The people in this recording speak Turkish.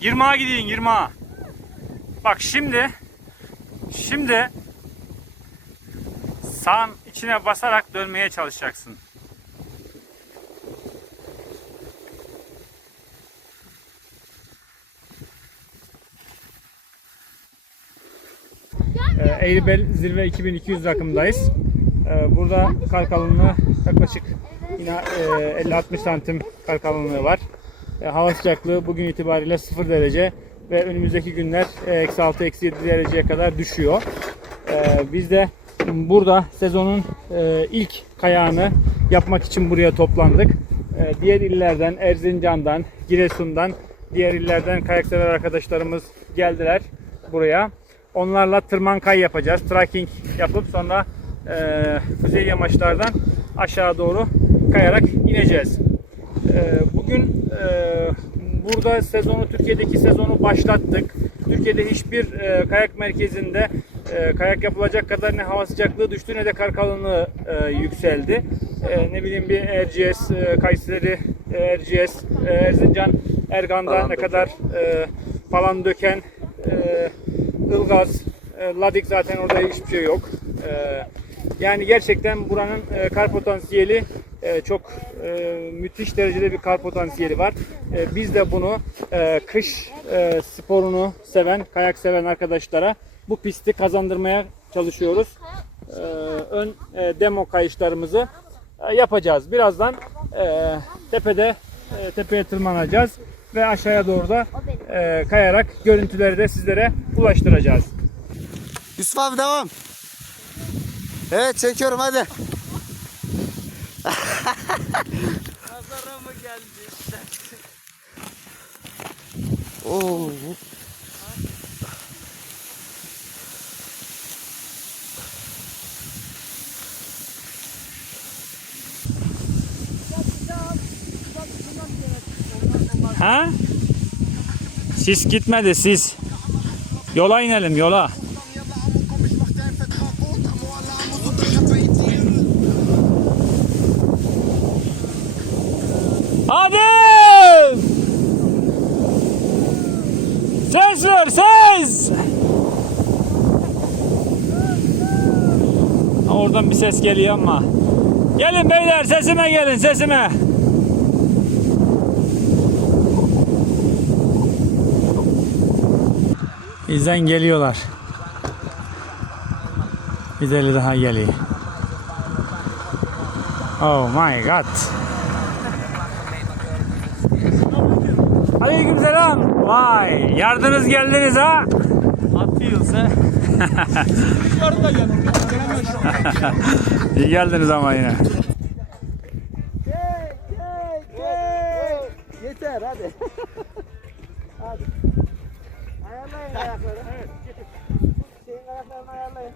20'a gidin 20'a. Bak şimdi şimdi sağın içine basarak dönmeye çalışacaksın. Eğribel Zirve 2200 rakımdayız. Ee, Burada kar kalınlığı yaklaşık yine e, 50-60 santim kar kalınlığı var. E, Hava sıcaklığı bugün itibariyle 0 derece ve önümüzdeki günler e, eksi 6 eksi 7 dereceye kadar düşüyor. E, Biz de burada sezonun ilk kayağını yapmak için buraya toplandık. Diğer illerden, Erzincan'dan, Giresun'dan, diğer illerden kayaksever arkadaşlarımız geldiler buraya. Onlarla tırman kay yapacağız. Trekking yapıp sonra kuzey yamaçlardan aşağı doğru kayarak ineceğiz. E, bugün e, burada sezonu Türkiye'deki sezonu başlattık. Türkiye'de hiçbir e, kayak merkezinde e, kayak yapılacak kadar ne hava sıcaklığı düştü ne de kar kalınlığı yükseldi. Ne bileyim bir Erciyes, Kayseri, Erciyes, Erzincan, Ergan'da ne kadar falan döken e, Ilgaz, Ladik zaten orada hiçbir şey yok. Yani gerçekten buranın kar potansiyeli e, çok e, müthiş derecede bir kar potansiyeli var. E, biz de bunu e, kış e, sporunu seven, kayak seven arkadaşlara bu pisti kazandırmaya çalışıyoruz. E, ön e, demo kayışlarımızı e, yapacağız. Birazdan e, tepede e, tepeye tırmanacağız ve aşağıya doğru da e, kayarak görüntüleri de sizlere ulaştıracağız. Yusuf abi devam. Evet çekiyorum hadi. Nazara mı geldi işte? Oo. Ha? Sis gitmedi sis. Yola inelim yola. Ses ver ses! Ha, Oradan bir ses geliyor ama. Gelin beyler sesime gelin sesime. Bizden geliyorlar. Bir deli daha geliyor. Oh my god. Aleykümselam. Vay, yardınız geldiniz ha. Atıyorsa. İyi geldiniz ama yine. Yeter hadi. hadi. Ayarlayın ayakları. Evet. Şeyin ayaklarını ayarlayın.